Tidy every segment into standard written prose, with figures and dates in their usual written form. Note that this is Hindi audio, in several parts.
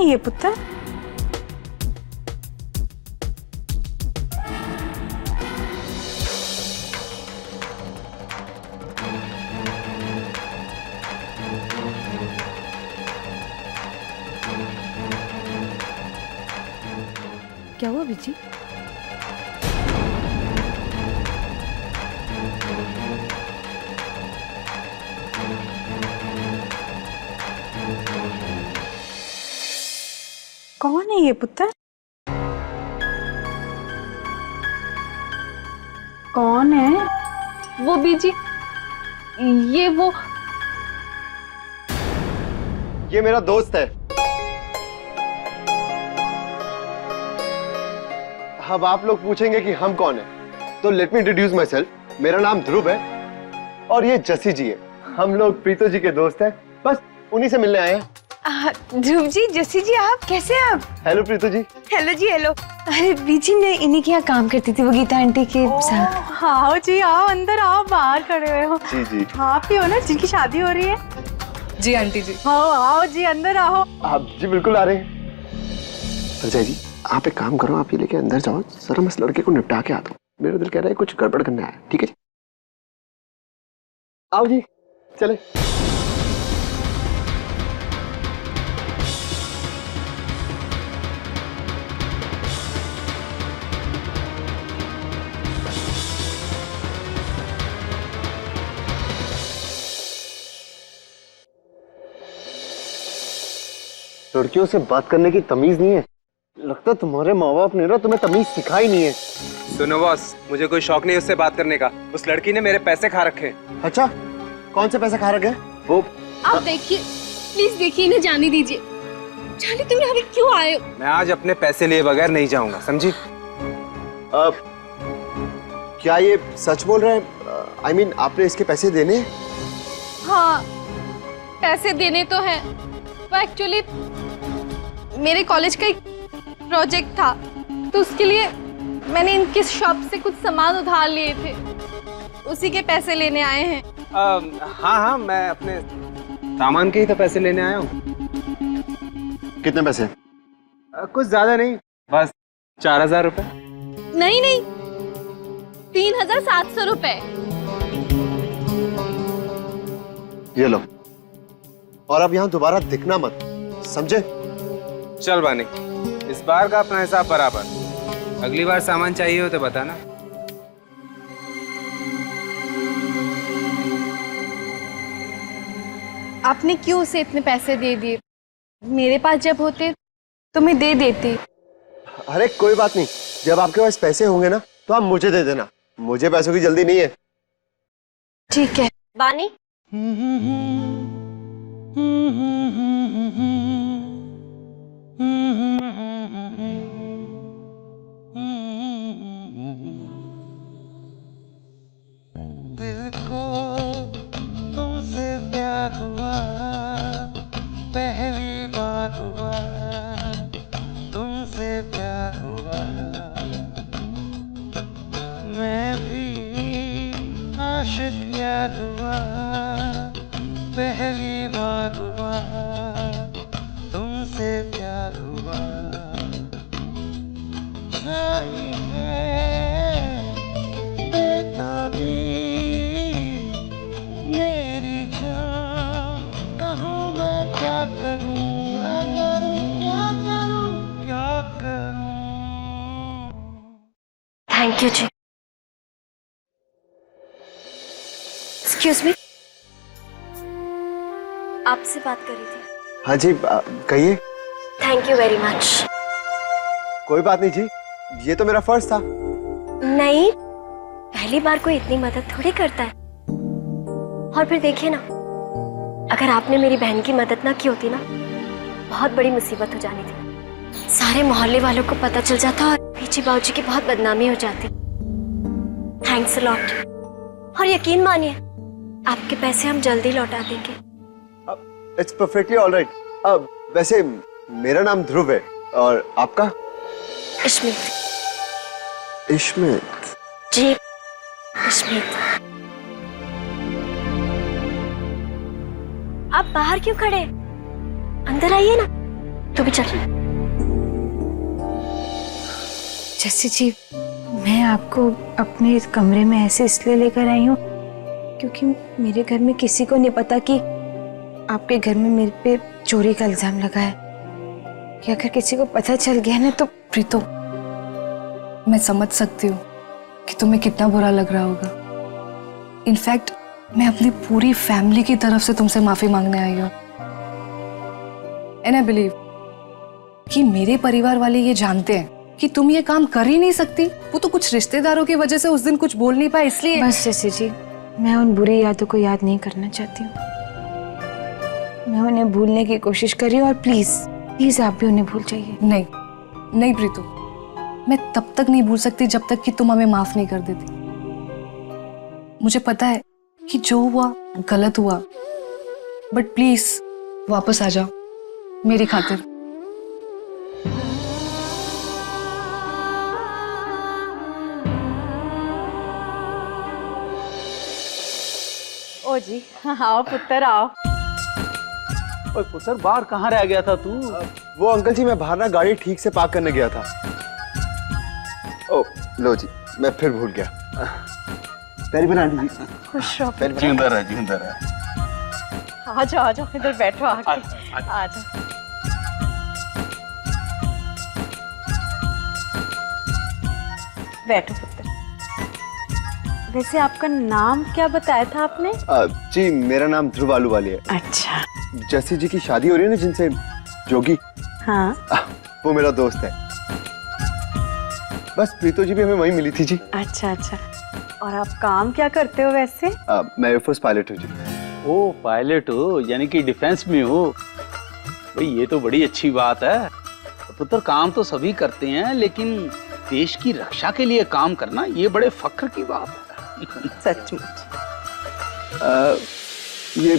है ये पुत्र? क्या हुआ बीजी? कौन है ये पुत्र? कौन है वो बीजी, ये मेरा दोस्त है। अब आप लोग पूछेंगे कि हम कौन हैं, तो let me introduce my self. मेरा नाम ध्रुव है और ये जसी जी है। हम लोग प्रीतो जी के दोस्त हैं, बस उन्हीं से मिलने आए हैं। ध्रुव जी, जसी जी, आप कैसे हैं आप? हेलो प्रीतो जी। हेलो जी, हेलो। अरे बीजी, मैं इन्हीं के यहाँ काम करती थी, वो गीता आंटी के साथ। आओ जी, आओ अंदर आओ, बाहर खड़े हुए हो। जी जी। आप ही हो ना जिनकी शादी हो रही है? जी आंटी जी। आओ जी, अंदर आओ। आप जी बिल्कुल आ रहे हैं। संजय जी, आप एक काम करो, आप ये लेके अंदर जाओ, जरा मैं इस लड़के को निपटा के आता हूँ। मेरा दिल कह रहा है कुछ गड़बड़ करना है। ठीक है जी, आओ जी, चले। लड़कियों से बात करने की तमीज नहीं है। लगता तुम्हारे माँ बाप ने ना तुम्हें तमीज सिखाई नहीं है। सुनो बॉस, मुझे कोई शौक नहीं उससे बात करने का। उस लड़की ने मेरे पैसे खा रखे हैं। अच्छा, कौन से पैसे खा रखे? वो आप देखिए, प्लीज देखिए, इन्हें जाने दीजिए। जाने, तुम यहाँ पे क्यों आए हो? मैं आज अपने पैसे लिए बगैर नहीं जाऊंगा, समझी? क्या ये सच बोल रहे हैं? I mean, आपने इसके पैसे देने हैं? हाँ, पैसे देने तो हैं। वो एक्चुअली मेरे कॉलेज का एक प्रोजेक्ट था, तो उसके लिए मैंने इनके शॉप से कुछ सामान उधार लिए थे, उसी के पैसे लेने आए हैं। हाँ, मैं अपने सामान के ही तो पैसे लेने आया हूँ। कितने पैसे? कुछ ज्यादा नहीं, बस 4000 रुपए। नहीं, 3700 रुपए। ये लो, और अब यहाँ दोबारा दिखना मत, समझे? चल बानी, इस बार का अपना हिसाब बराबर। अगली बार सामान चाहिए हो तो बताना। आपने क्यों उसे इतने पैसे दे दिए? मेरे पास जब होते तो मैं दे देती। अरे कोई बात नहीं, जब आपके पास पैसे होंगे ना तो आप मुझे दे देना। मुझे पैसों की जल्दी नहीं है। ठीक है बानी। दिल को तुमसे प्यार हुआ, पहली बार हुआ, तुमसे प्यार हुआ। मैं भी आशिक यार हुआ, पहली बार हुआ, तुमसे प्यार हुआ। मेरी जान, कहूँ मैं क्या करूँ, क्या करूँ। थैंक यू जी। एक्सक्यूज मी, आपसे बात कर रही थी। हाँ जी, कहिए। Thank you very much. कोई बात नहीं जी, ये तो मेरा फर्ज था। नहीं, पहली बार कोई इतनी मदद थोड़ी करता है। और फिर देखिए ना, अगर आपने मेरी बहन की मदद ना की होती ना, बहुत बड़ी मुसीबत हो जानी थी। सारे मोहल्ले वालों को पता चल जाता और पीछे बाबूजी की बहुत बदनामी हो जाती। Thanks a lot. और यकीन मानिए, आपके पैसे हम जल्दी लौटा देंगे। It's perfectly alright. अब वैसे मेरा नाम ध्रुव है और आपका? इश्मित। इश्मित जी, इश्मित। आप बाहर क्यों खड़े? अंदर आइए ना। तू भी चल। जैसे जी, मैं आपको अपने कमरे में ऐसे इसलिए लेकर आई हूँ क्योंकि मेरे घर में किसी को नहीं पता कि आपके घर में मेरे पे चोरी का इल्जाम लगा है। कि अगर किसी को पता चल गया ना तो प्रीतो, मैं समझ सकती हूँ कि तुम्हें कितना बुरा लग रहा होगा। इनफैक्ट मैं अपनी पूरी फैमिली की तरफ से तुमसे माफी मांगने आई हूँ। एंड आई बिलीव कि मेरे परिवार वाले ये जानते हैं कि तुम ये काम कर ही नहीं सकती। वो तो कुछ रिश्तेदारों की वजह से उस दिन कुछ बोल नहीं पाए, इसलिए। बस जैसे जी, मैं उन बुरी यादों को याद नहीं करना चाहती हूँ। मैं उन्हें भूलने की कोशिश कर रही हूँ और प्लीज प्लीज आप भी उन्हें भूल जाइए। नहीं नहीं प्रीतो, मैं तब तक नहीं भूल सकती जब तक कि तुम हमें माफ नहीं कर देती। मुझे पता है कि जो हुआ गलत हुआ, बट प्लीज वापस आ जाओ मेरी खातिर। ओ जी, आओ पुत्र आओ। ओए पुत्र, बाहर कहाँ रह गया था तू? वो अंकल जी, मैं बाहर ना गाड़ी ठीक से पार्क करने गया था। ओ लो जी, मैं फिर भूल गया। पैरी बना जी। खुश रहो। जिंदा रह, जिंदा रह। आ जाओ इधर बैठो आके। आ जाओ। बैठो पुत्र। वैसे आपका नाम क्या बताया था आपने? जी, मेरा नाम ध्रुव आलूवाली है। अच्छा। जस्सी जी की शादी हो रही है ना जिनसे, जोगी, हाँ। वो मेरा दोस्त है। बस प्रीतो जी भी हमें वहीं मिली थी जी। अच्छा अच्छा। और आप काम क्या करते हो वैसे? मैं एयरफोर्स पायलट हूँ जी। ओ पायलट हो, यानी कि डिफेंस में हो। भाई ये तो बड़ी अच्छी बात है। पुत्र, काम तो सभी करते हैं, लेकिन देश की रक्षा के लिए काम करना ये बड़े फख्र की बात है। सचमुच। ये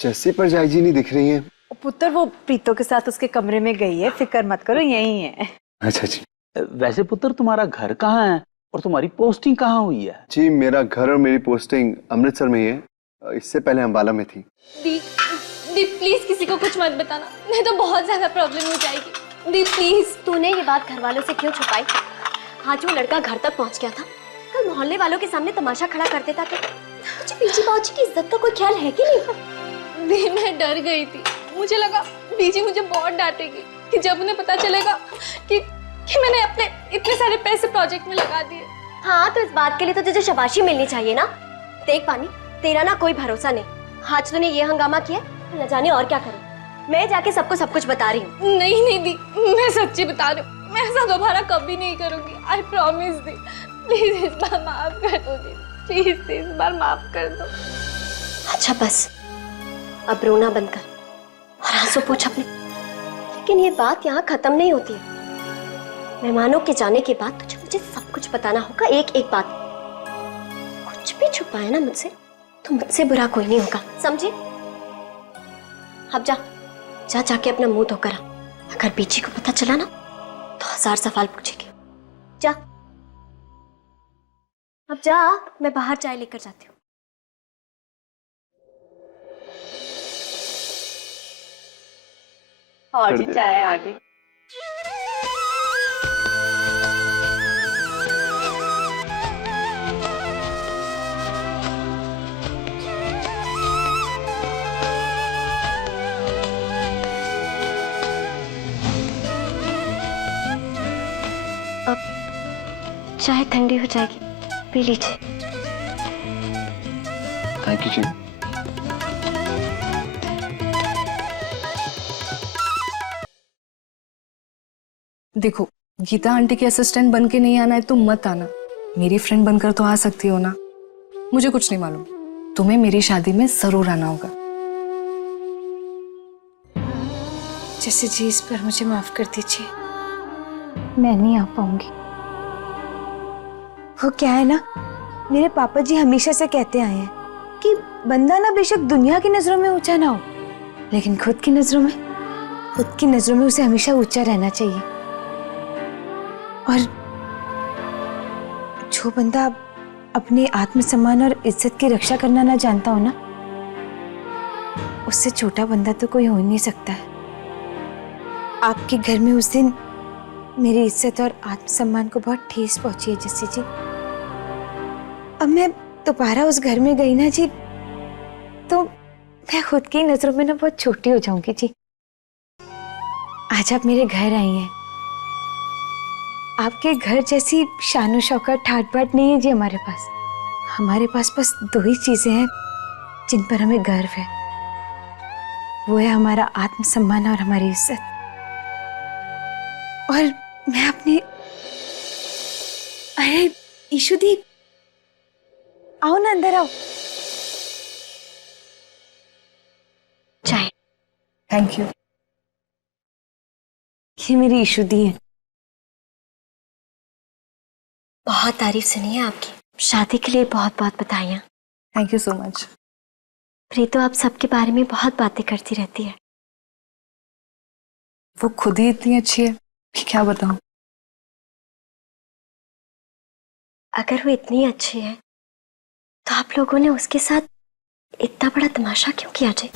जस्सी पर जाई जी नहीं दिख रही है। पुत्र वो प्रीतो के साथ उसके कमरे में गई है, फिक्र मत करो, यही है। अच्छा जी। वैसे पुत्र, तुम्हारा घर कहाँ है और तुम्हारी पोस्टिंग कहाँ हुई है? जी, मेरा घर और मेरी पोस्टिंग अमृतसर में ही है। इससे पहले अंबाला में थी। दी प्लीज किसी को कुछ मत बताना, नहीं तो बहुत ज्यादा प्रॉब्लम हो जाएगी। दी प्लीज। तूने ये बात घर वालों से क्यों छुपाई? आज वो लड़का घर तक पहुंच गया था, कल मोहल्ले वालों के सामने तमाशा खड़ा कर देता तो मुझे बीजी बाजी की इज्जत का कोई ख्याल है कि नहीं? दी मैं डर गई थी, मुझे लगा बीजी मुझे बहुत डांटेगी कि जब उन्हें पता चलेगा कि मैंने अपने इतने सारे पैसे प्रोजेक्ट में लगा दिए। हाँ, तो इस बात के लिए तो तुझे शाबाशी मिलनी चाहिए ना। देख पानी, तेरा ना कोई भरोसा नहीं। आज तूने ये हंगामा किया, न जाने और क्या करे। मैं जाके सबको सब कुछ बता रही हूँ। नहीं दी, मैं सच्ची बता रही हूँ, मैं ऐसा दोबारा कभी नहीं करूंगी। I promise the. प्लीज इस बार माफ कर दो दी, प्लीज इस बार माफ कर दो। अच्छा बस, अब रोना बंद कर और आंसू पोंछ अपने। लेकिन ये बात यहाँ खत्म नहीं होती है। मेहमानों के जाने के बाद तुझे मुझे सब कुछ बताना होगा, एक एक बात। कुछ भी छुपाया ना मुझसे तो मुझसे बुरा कोई नहीं होगा, समझे? अब जा जाके अपना मुंह धोकर आ। अगर बीची को पता चला ना तो 1000 सवाल पूछेगी। जा, अब जा, मैं बाहर चाय लेकर जाती हूँ। और जी चाय आ गई। चाय ठंडी हो जाएगी, पी लीजिए। थैंक यू जी। देखो, गीता आंटी के असिस्टेंट बन के नहीं आना है तो मत आना। मेरी फ्रेंड बनकर तो आ सकती हो ना। मुझे कुछ नहीं मालूम, तुम्हें मेरी शादी में जरूर आना होगा। जैसे जी, इस पर मुझे माफ कर दीजिए, मैं नहीं आ पाऊंगी। वो क्या है ना, मेरे पापा जी हमेशा से कहते आए हैं कि बंदा ना बेशक दुनिया की नजरों में ऊंचा ना हो, लेकिन खुद की नजरों में उसे हमेशा ऊंचा रहना चाहिए। और जो बंदा अपने आत्मसम्मान और इज्जत की रक्षा करना ना जानता हो ना, उससे छोटा बंदा तो कोई हो ही नहीं सकता है। आपके घर में उस दिन मेरी इज्जत और आत्मसम्मान को बहुत ठेस पहुंची है जस्सी जी। अब मैं दोबारा उस घर में गई ना जी, तो मैं खुद की नजरों में ना बहुत छोटी हो जाऊंगी जी। आज आप मेरे घर आई हैं, आपके घर जैसी शानो शौकत ठाट बाट नहीं है जी हमारे पास। हमारे पास बस 2 ही चीजें हैं जिन पर हमें गर्व है, वो है हमारा आत्मसम्मान और हमारी इज्जत। और मैं अपनी, अरे ईशुदी, आओ ना, अंदर आओ। चाय। Thank you. ये मेरी ईशुदी है। बहुत तारीफ सुनी है आपकी, शादी के लिए बहुत बहुत बधाइयाँ। Thank you so much. Preeto आप सबके बारे में बहुत बातें करती रहती है। वो खुद ही इतनी अच्छी है कि क्या बताऊं। अगर वो इतनी अच्छी है तो आप लोगों ने उसके साथ इतना बड़ा तमाशा क्यों किया जी?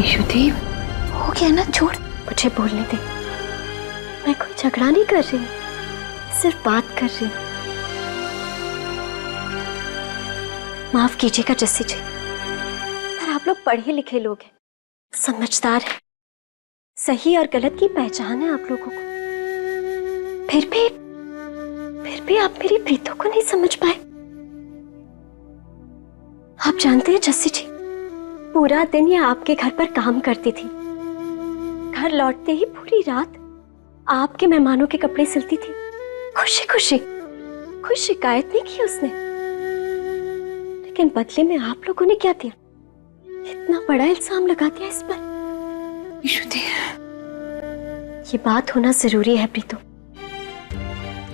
ईशुदी, हो गया ना, छोड़। मुझे बोलने दे, मैं कोई झगड़ा नहीं कर रही, सिर्फ बात कर रही हूँ। माफ कीजिएगा जस्सी जी, पर आप लोग पढ़े लिखे लोग हैं, समझदार हैं, सही और गलत की पहचान है आप लोगों को। फिर भी आप मेरी प्रीतों को नहीं समझ पाए। आप जानते हैं जस्सी जी, पूरा दिन ये आपके घर पर काम करती थी। घर लौटते ही पूरी रात आपके मेहमानों के कपड़े सिलती थी, खुशी खुशी। कोई शिकायत नहीं की उसने। लेकिन बदले में आप लोगों ने क्या दिया? इतना बड़ा इल्जाम लगा दिया इस पर। ईशुदी, ये बात होना जरूरी है प्रीतो,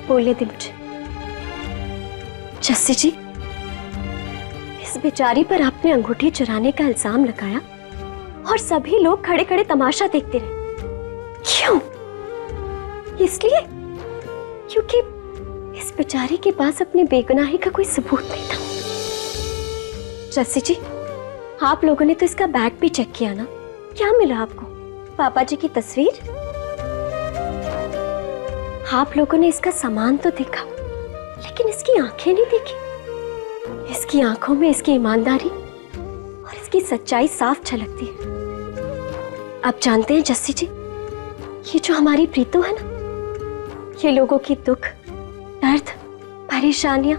बोलने दे मुझे। जस्सी जी, इस बेचारी पर आपने अंगूठी चुराने का इल्जाम लगाया और सभी लोग खड़े खड़े तमाशा देखते रहे। क्यों? इसलिए क्योंकि इस बेचारी के पास अपनी बेगुनाही का कोई सबूत नहीं था। जस्सी जी, आप लोगों ने तो इसका बैग भी चेक किया ना, क्या मिला आपको? पापा जी की तस्वीर? आप लोगों ने इसका सामान तो देखा, लेकिन इसकी आंखें नहीं देखी। इसकी आंखों में इसकी ईमानदारी और इसकी सच्चाई साफ झलकती है। आप जानते हैं जस्सी जी, ये जो हमारी प्रीतो है ना, ये लोगों की दुख, दर्द, परेशानियां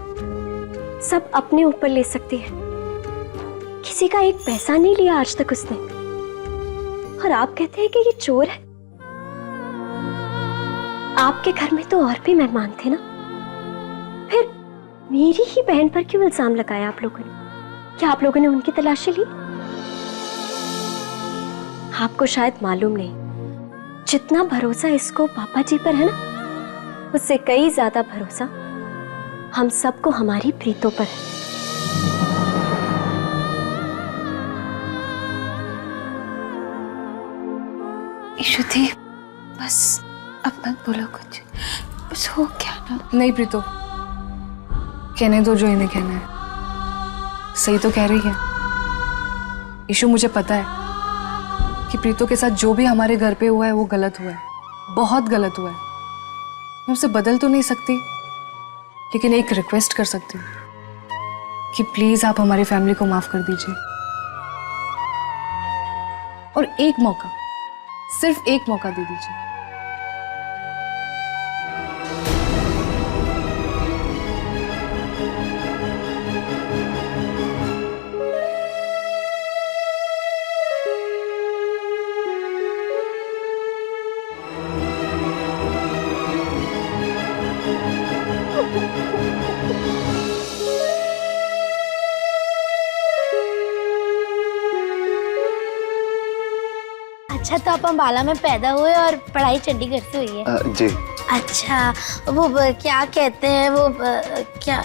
सब अपने ऊपर ले सकती है। किसी का एक पैसा नहीं लिया आज तक उसने। और आप कहते हैं कि ये चोर है? आपके घर में तो और भी मेहमान थे ना, फिर मेरी ही बहन पर क्यों इल्जाम लगाया आप लोगों ने? क्या आप लोगों ने उनकी तलाशी ली? आपको शायद मालूम नहीं, जितना भरोसा इसको पापा जी पर है ना, उससे कई ज्यादा भरोसा हम सबको हमारी प्रीतों पर है। ईशुदी, बस अब मत बोलो कुछ, बस हो क्या ना। नहीं प्रीतो, कहने दो जो इन्हें कहना है। सही तो कह रही है ईशु, मुझे पता है कि प्रीतो के साथ जो भी हमारे घर पे हुआ है वो गलत हुआ है, बहुत गलत हुआ है। मैं उसे बदल तो नहीं सकती, लेकिन एक रिक्वेस्ट कर सकती हूँ कि प्लीज आप हमारी फैमिली को माफ कर दीजिए। और एक मौका, सिर्फ एक मौका दे दीजिए। अच्छा, तो आप अम्बाला में पैदा हुए और पढ़ाई चंडीगढ़ से हुई है? जी। अच्छा, वो क्या कहते हैं वो क्या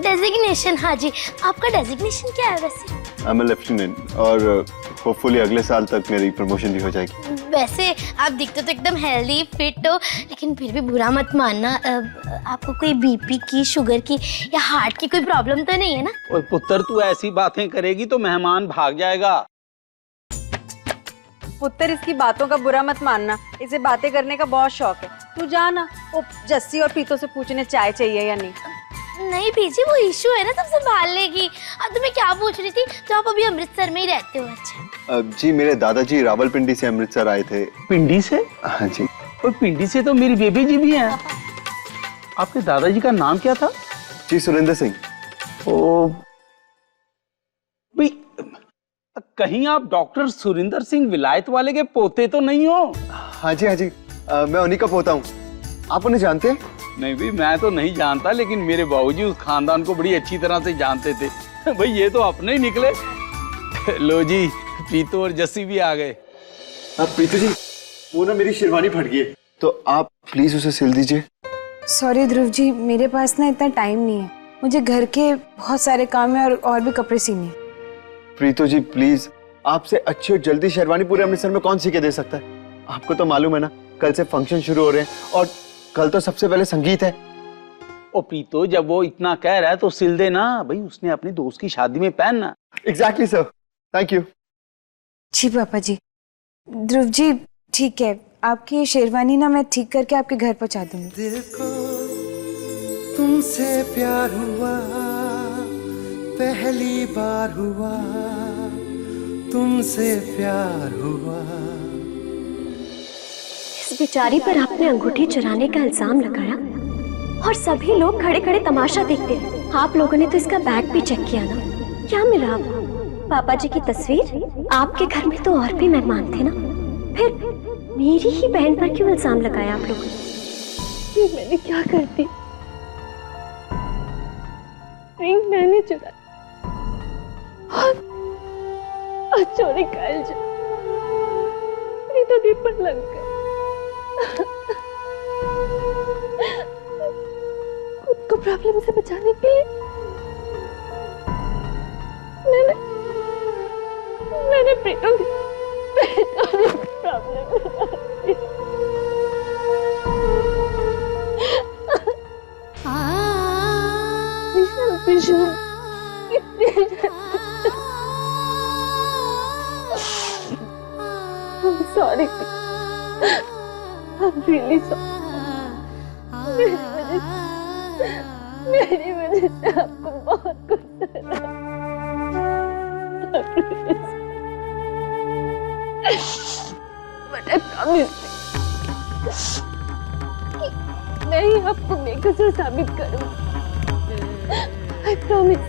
डेजिग्नेशन? हाँ जी, आपका डेजिग्नेशन क्या है वैसे? आई एम अ लेफ्टिनेंट और होपफुली अगले साल तक मेरी प्रमोशन भी हो जाएगी। वैसे आप दिखते तो एकदम हेल्दी फिट हो, लेकिन फिर भी बुरा मत मानना। आपको कोई बीपी की, शुगर की या हार्ट की कोई प्रॉब्लम तो नहीं है ना? ओए पुत्र, तू ऐसी बातें करेगी तो मेहमान भाग जाएगा। पुत्र, इसकी बातों का बुरा मत मानना, इसे बातें करने का बहुत शौक है। तू जाना, वो जस्सी और प्रीतो से पूछने चाय चाहिए या नहीं। नहीं पीछे वो इशू है ना, सब संभाल लेगी। अब तुम्हें क्या पूछ रही थी? तो आप अभी अमृतसर में ही रहते हो? अच्छा जी, मेरे दादाजी रावलपिंडी से अमृतसर आए थे। पिंडी से? हाँ जी। और पिंडी से तो मेरी बेबी जी भी हैं। आपके दादाजी का नाम क्या था? जी, सुरेंद्र सिंह। ओ भाई, कहीं आप डॉक्टर सुरेंद्र सिंह विलायत वाले के पोते तो नहीं हो? हाँ जी, हाँ जी, मैं उन्हीं का पोता हूँ। आप उन्हें जानते हैं? नहीं भी, मैं तो नहीं जानता, लेकिन मेरे बाबूजी उस खानदान को बड़ी अच्छी तरह से जानते थे। भाई ये तो अपने ही निकले। लो जी, प्रीतो और जस्सी भी आ गए। प्रीतो जी, वो ना मेरी शेरवानी फट गई है, तो आप प्लीज उसे सिल दीजिए। सॉरी ध्रुव जी, मेरे पास ना इतना टाइम नहीं है, मुझे घर के बहुत सारे काम है और भी कपड़े सीने हैं। प्रीतो जी प्लीज, आपसे अच्छी और जल्दी शेरवानी पूरे अमृतसर में कौन सी के दे सकता है? आपको तो मालूम है ना, कल से फंक्शन शुरू हो रहे हैं और कल तो सबसे पहले संगीत है। ओ प्रीतो, जब वो इतना कह रहा है तो सिल देना भाई, उसने अपनी दोस्त की शादी में पहनना। Exactly sir, thank you. जी पापा जी। ध्रुव जी ठीक है, आपकी ये शेरवानी ना मैं ठीक करके आपके घर पहुंचा दूंगी। दिल को तुमसे प्यार हुआ, पहली बार हुआ, तुमसे प्यार हुआ। इस बेचारी पर आपने अंगूठी चुराने का इल्जाम लगाया और सभी लोग खड़े खड़े तमाशा देखते हैं। आप लोगों ने तो इसका बैग भी चेक किया ना, क्या मिला आपको? पापा जी की तस्वीर? आपके घर में तो और भी मेहमान थे ना, फिर मेरी ही बहन पर क्यों इल्जाम लगाया आप लोगों ने? मैंने क्या कर दी? रिंग मैंने चुराया और चोरी का इल्जाम प्रीतो पर लग गया। खुद को प्रॉब्लम से बचाने के लिए मैंने प्रीतो की problem I'm sorry. I'm really sorry. मेरी वजह से आपको बहुत कुछ सुना। But I promise मैं ही आपको बेकसूर साबित करूंगी। I promise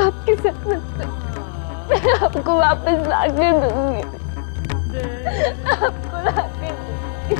आपकी सहमत से मैं आपको वापस लाके दूंगी। आपको लाके दूंगी।